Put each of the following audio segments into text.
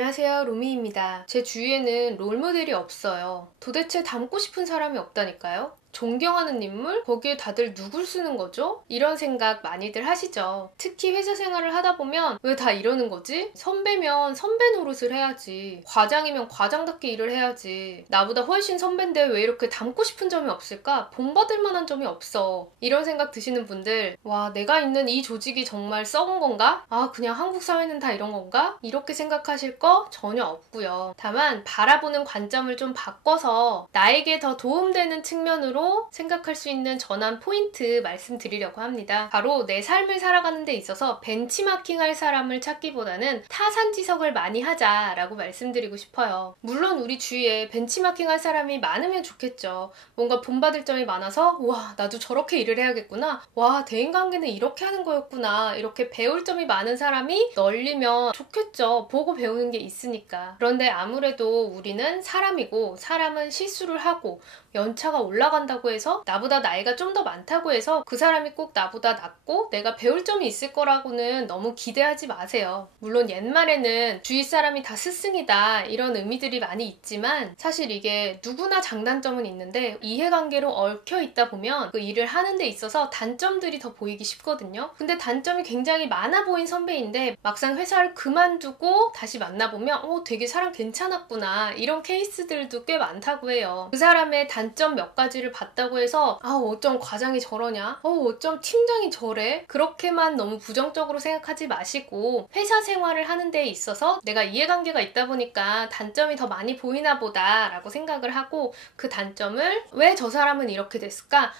안녕하세요, 로미입니다. 제 주위에는 롤모델이 없어요. 도대체 닮고 싶은 사람이 없다니까요? 존경하는 인물? 거기에 다들 누굴 쓰는 거죠? 이런 생각 많이들 하시죠. 특히 회사 생활을 하다 보면 왜 다 이러는 거지? 선배면 선배 노릇을 해야지. 과장이면 과장답게 일을 해야지. 나보다 훨씬 선배인데 왜 이렇게 닮고 싶은 점이 없을까? 본받을 만한 점이 없어. 이런 생각 드시는 분들, 와, 내가 있는 이 조직이 정말 썩은 건가? 아, 그냥 한국 사회는 다 이런 건가? 이렇게 생각하실 거 전혀 없고요. 다만 바라보는 관점을 좀 바꿔서 나에게 더 도움되는 측면으로 생각할 수 있는 전환 포인트 말씀드리려고 합니다. 바로 내 삶을 살아가는 데 있어서 벤치마킹할 사람을 찾기보다는 타산지석을 많이 하자라고 말씀드리고 싶어요. 물론 우리 주위에 벤치마킹할 사람이 많으면 좋겠죠. 뭔가 본받을 점이 많아서 와, 나도 저렇게 일을 해야겠구나. 와, 대인관계는 이렇게 하는 거였구나. 이렇게 배울 점이 많은 사람이 널리면 좋겠죠. 보고 배우는 게 있으니까. 그런데 아무래도 우리는 사람이고 사람은 실수를 하고 연차가 올라간다고 해서 나보다 나이가 좀 더 많다고 해서 그 사람이 꼭 나보다 낫고 내가 배울 점이 있을 거라고는 너무 기대하지 마세요. 물론 옛말에는 주위 사람이 다 스승이다 이런 의미들이 많이 있지만 사실 이게 누구나 장단점은 있는데 이해관계로 얽혀 있다 보면 그 일을 하는 데 있어서 단점들이 더 보이기 쉽거든요. 근데 단점이 굉장히 많아 보인 선배인데 막상 회사를 그만두고 다시 만나보면 되게 사람 괜찮았구나 이런 케이스들도 꽤 많다고 해요. 그 사람의 단점 몇 가지를 봤다고 해서 어쩜 과장이 저러냐? 어쩜 팀장이 저래? 그렇게만 너무 부정적으로 생각하지 마시고 회사 생활을 하는 데 있어서 내가 이해관계가 있다 보니까 단점이 더 많이 보이나 보다 라고 생각을 하고 그 단점을 왜 저 사람은 이렇게 됐을까?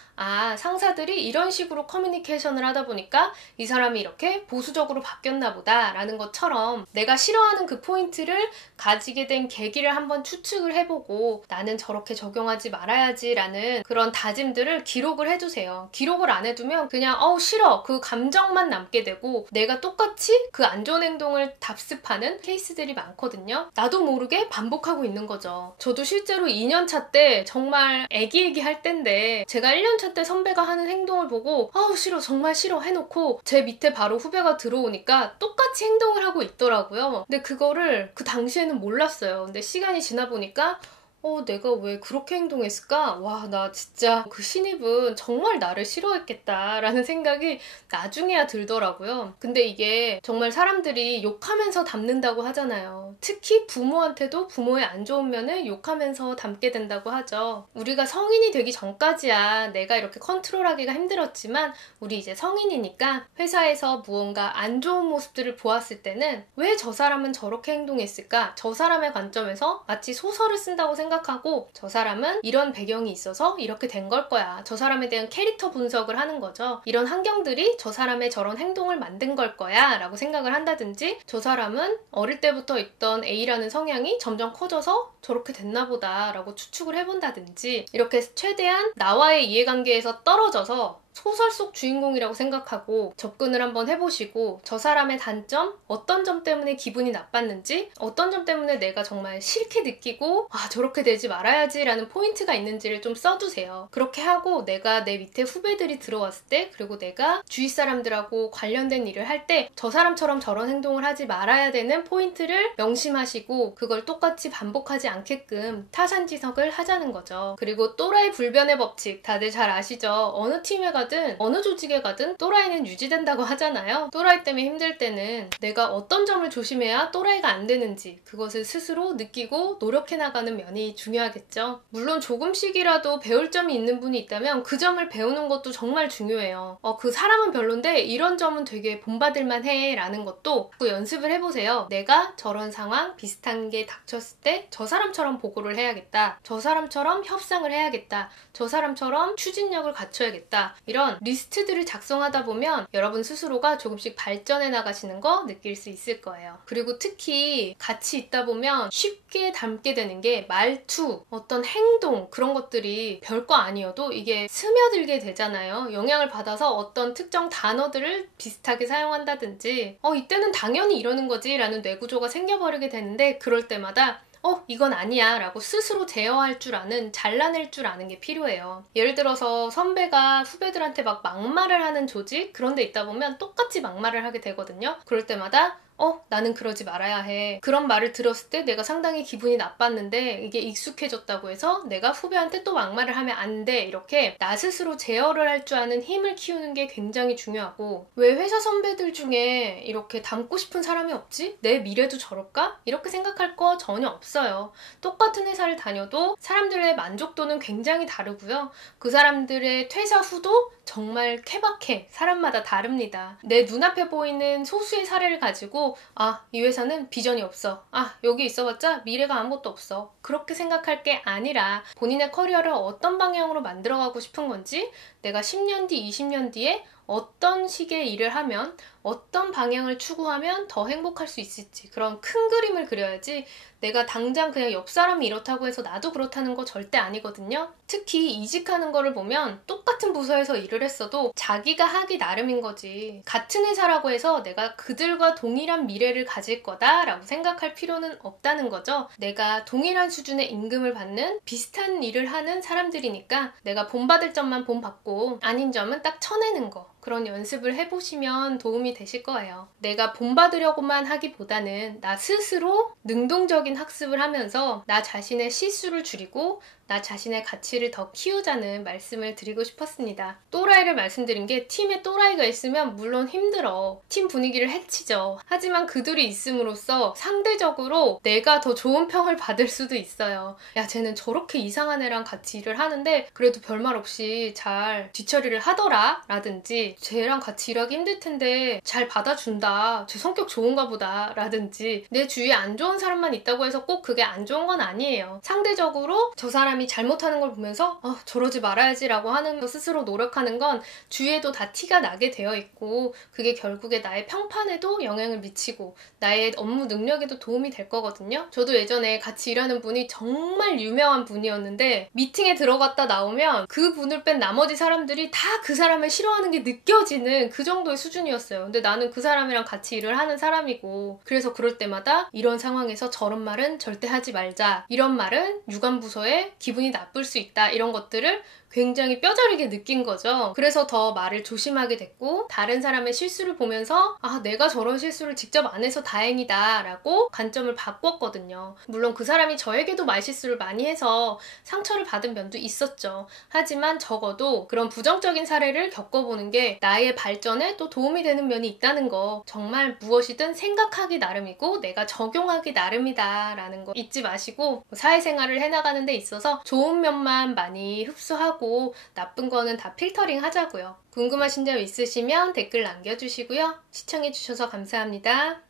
상사들이 이런 식으로 커뮤니케이션을 하다 보니까 이 사람이 이렇게 보수적으로 바뀌었나 보다 라는 것처럼 내가 싫어하는 그 포인트를 가지게 된 계기를 한번 추측을 해보고 나는 저렇게 적용하지 말아야지 라는 그런 다짐들을 기록을 해두세요. 기록을 안 해두면 그냥 싫어 그 감정만 남게 되고 내가 똑같이 그 안 좋은 행동을 답습하는 케이스들이 많거든요. 나도 모르게 반복하고 있는 거죠. 저도 실제로 2년차 때 정말 애기애기 할 때인데 제가 1년차 때 선배가 하는 행동을 보고 싫어 정말 싫어 해놓고 제 밑에 바로 후배가 들어오니까 똑같이 행동을 하고 있더라고요. 근데 그거를 그 당시에는 몰랐어요. 근데 시간이 지나 보니까 내가 왜 그렇게 행동했을까? 와, 나 진짜 그 신입은 정말 나를 싫어했겠다라는 생각이 나중에야 들더라고요. 근데 이게 정말 사람들이 욕하면서 닮는다고 하잖아요. 특히 부모한테도 부모의 안 좋은 면을 욕하면서 닮게 된다고 하죠. 우리가 성인이 되기 전까지야 내가 이렇게 컨트롤하기가 힘들었지만 우리 이제 성인이니까 회사에서 무언가 안 좋은 모습들을 보았을 때는 왜 저 사람은 저렇게 행동했을까? 저 사람의 관점에서 마치 소설을 쓴다고 생각하고 저 사람은 이런 배경이 있어서 이렇게 된 걸 거야. 저 사람에 대한 캐릭터 분석을 하는 거죠. 이런 환경들이 저 사람의 저런 행동을 만든 걸 거야 라고 생각을 한다든지 저 사람은 어릴 때부터 있던 A라는 성향이 점점 커져서 저렇게 됐나 보다 라고 추측을 해본다든지 이렇게 최대한 나와의 이해관계에서 떨어져서 소설 속 주인공이라고 생각하고 접근을 한번 해보시고 저 사람의 단점, 어떤 점 때문에 기분이 나빴는지 어떤 점 때문에 내가 정말 싫게 느끼고 저렇게 되지 말아야지 라는 포인트가 있는지를 좀 써두세요. 그렇게 하고 내가 내 밑에 후배들이 들어왔을 때 그리고 내가 주위 사람들하고 관련된 일을 할 때 저 사람처럼 저런 행동을 하지 말아야 되는 포인트를 명심하시고 그걸 똑같이 반복하지 않게끔 타산지석을 하자는 거죠. 그리고 또라이 불변의 법칙 다들 잘 아시죠? 어느 팀에 가든 어느 조직에 가든 또라이는 유지된다고 하잖아요. 또라이 때문에 힘들 때는 내가 어떤 점을 조심해야 또라이가 안 되는지 그것을 스스로 느끼고 노력해 나가는 면이 중요하겠죠. 물론 조금씩이라도 배울 점이 있는 분이 있다면 그 점을 배우는 것도 정말 중요해요. 그 사람은 별론데 이런 점은 되게 본받을 만해 라는 것도 연습을 해보세요. 내가 저런 상황 비슷한 게 닥쳤을 때 저 사람처럼 보고를 해야겠다. 저 사람처럼 협상을 해야겠다. 저 사람처럼 추진력을 갖춰야겠다. 이런 리스트들을 작성하다 보면 여러분 스스로가 조금씩 발전해 나가시는 거 느낄 수 있을 거예요. 그리고 특히 같이 있다 보면 쉽게 닮게 되는 게 말투, 어떤 행동 그런 것들이 별거 아니어도 이게 스며들게 되잖아요. 영향을 받아서 어떤 특정 단어들을 비슷하게 사용한다든지 이때는 당연히 이러는 거지 라는 뇌구조가 생겨버리게 되는데 그럴 때마다 이건 아니야 라고 스스로 제어할 줄 아는, 잘라낼 줄 아는 게 필요해요. 예를 들어서 선배가 후배들한테 막 막말을 하는 조직 그런 데 있다 보면 똑같이 막말을 하게 되거든요. 그럴 때마다 나는 그러지 말아야 해. 그런 말을 들었을 때 내가 상당히 기분이 나빴는데 이게 익숙해졌다고 해서 내가 후배한테 또 막말을 하면 안 돼. 이렇게 나 스스로 제어를 할 줄 아는 힘을 키우는 게 굉장히 중요하고, 왜 회사 선배들 중에 이렇게 닮고 싶은 사람이 없지? 내 미래도 저럴까? 이렇게 생각할 거 전혀 없어요. 똑같은 회사를 다녀도 사람들의 만족도는 굉장히 다르고요. 그 사람들의 퇴사 후도 정말 케바케 사람마다 다릅니다. 내 눈앞에 보이는 소수의 사례를 가지고 이 회사는 비전이 없어. 여기 있어봤자 미래가 아무것도 없어. 그렇게 생각할 게 아니라 본인의 커리어를 어떤 방향으로 만들어가고 싶은 건지, 내가 10년 뒤, 20년 뒤에 어떤 식의 일을 하면, 어떤 방향을 추구하면 더 행복할 수 있을지, 그런 큰 그림을 그려야지 내가 당장 그냥 옆 사람이 이렇다고 해서 나도 그렇다는 거 절대 아니거든요. 특히 이직하는 거를 보면 똑같은 부서에서 일을 했어도 자기가 하기 나름인 거지, 같은 회사라고 해서 내가 그들과 동일한 미래를 가질 거다라고 생각할 필요는 없다는 거죠. 내가 동일한 수준의 임금을 받는 비슷한 일을 하는 사람들이니까 내가 본받을 점만 본받고 아닌 점은 딱 쳐내는 거, 그런 연습을 해보시면 도움이 되실 거예요. 내가 본받으려고만 하기보다는 나 스스로 능동적인 학습을 하면서 나 자신의 실수를 줄이고 나 자신의 가치를 더 키우자는 말씀을 드리고 싶었습니다. 또라이를 말씀드린 게, 팀에 또라이가 있으면 물론 힘들어. 팀 분위기를 해치죠. 하지만 그들이 있음으로써 상대적으로 내가 더 좋은 평을 받을 수도 있어요. 야, 쟤는 저렇게 이상한 애랑 같이 일을 하는데 그래도 별말 없이 잘 뒤처리를 하더라 라든지, 쟤랑 같이 일하기 힘들 텐데 잘 받아준다, 쟤 성격 좋은가 보다 라든지, 내 주위에 안 좋은 사람만 있다고 해서 꼭 그게 안 좋은 건 아니에요. 상대적으로 저 사람이 잘못하는 걸 보면서 저러지 말아야지 라고 하는 거, 스스로 노력하는 건 주위에도 다 티가 나게 되어 있고, 그게 결국에 나의 평판에도 영향을 미치고 나의 업무 능력에도 도움이 될 거거든요. 저도 예전에 같이 일하는 분이 정말 유명한 분이었는데 미팅에 들어갔다 나오면 그 분을 뺀 나머지 사람들이 다 그 사람을 싫어하는 게 느껴지는 그 정도의 수준이었어요. 근데 나는 그 사람이랑 같이 일을 하는 사람이고, 그래서 그럴 때마다 이런 상황에서 저런 말은 절대 하지 말자, 이런 말은 유관부서에 기분이 나쁠 수 있다, 이런 것들을 굉장히 뼈저리게 느낀 거죠. 그래서 더 말을 조심하게 됐고, 다른 사람의 실수를 보면서 내가 저런 실수를 직접 안 해서 다행이다 라고 관점을 바꿨거든요. 물론 그 사람이 저에게도 말실수를 많이 해서 상처를 받은 면도 있었죠. 하지만 적어도 그런 부정적인 사례를 겪어보는 게 나의 발전에 또 도움이 되는 면이 있다는 거, 정말 무엇이든 생각하기 나름이고 내가 적용하기 나름이다 라는 거 잊지 마시고, 사회생활을 해나가는 데 있어서 좋은 면만 많이 흡수하고 나쁜 거는 다 필터링 하자고요. 궁금하신 점 있으시면 댓글 남겨주시고요. 시청해주셔서 감사합니다.